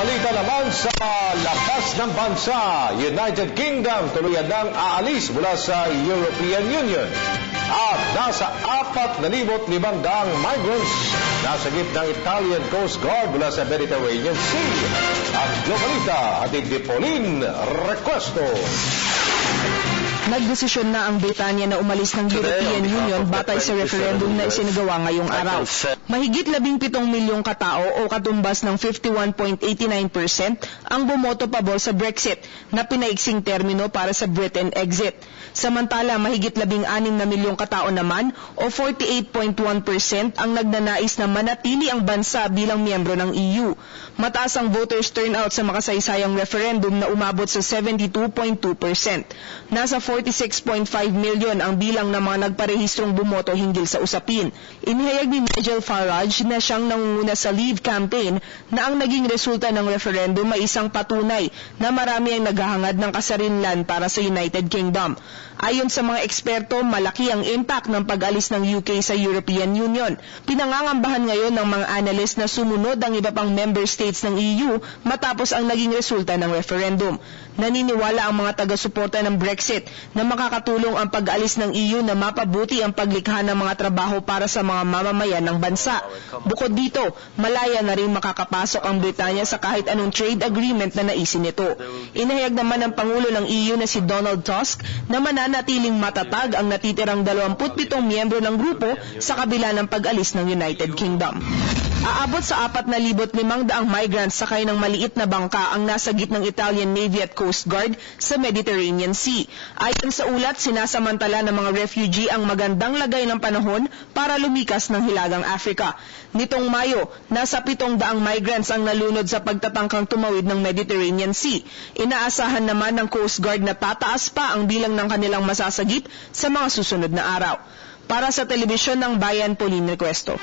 balita naman sa labas ng bansa, United Kingdom tuluyan nang aalis mula sa European Union. At nasa 4,500 migrants nasa gitna ng Italian Coast Guard mula sa Mediterranean Sea. Ang globalita, hatid ni Pauline Requesto. Nagdesisyon na ang Britanya na umalis ng European Union batay sa referendum na isinagawa ngayong araw. Mahigit 17 milyong katao o katumbas ng 51.89% ang bumoto pabor sa Brexit na pinaiksing termino para sa Britain exit. Samantala, mahigit 16 na milyong katao naman o 48.1% ang nagnanais na manatili ang bansa bilang miyembro ng EU. Mataas ang voters turnout sa makasaysayang referendum na umabot sa 72.2%. Nasa 46.5 million ang bilang ng mga nagparehistrong bumoto hinggil sa usapin. Inihayag ni Nigel Farage na siyang nangunguna sa Leave campaign na ang naging resulta ng referendum ay isang patunay na marami ang naghahangad ng kasarinlan para sa United Kingdom. Ayon sa mga eksperto, malaki ang impact ng pag-alis ng UK sa European Union. Pinangangambahan ngayon ng mga analyst na sumunod ang iba pang member states ng EU matapos ang naging resulta ng referendum. Naniniwala ang mga taga-suporta ng Brexit na makakatulong ang pag-alis ng EU na mapabuti ang paglikha ng mga trabaho para sa mga mamamayan ng bansa. Bukod dito, malaya na rin makakapasok ang Britanya sa kahit anong trade agreement na naisin nito. Inahayag naman ng Pangulo ng EU na si Donald Tusk na mananatiling matatag ang natitirang 27 miyembro ng grupo sa kabila ng pag-alis ng United Kingdom. Aabot sa 4,500 migrants sakay ng maliit na bangka ang nasa gitnang Italian Navy at Coast Guard sa Mediterranean Sea. Ayon sa ulat, sinasamantala ng mga refugee ang magandang lagay ng panahon para lumikas ng Hilagang Africa. Nitong Mayo, nasa 700 migrants ang nalunod sa pagtatangkang tumawid ng Mediterranean Sea. Inaasahan naman ng Coast Guard na tataas pa ang bilang ng kanilang masasagip sa mga susunod na araw. Para sa telebisyon ng Bayan, Pauline Requesto.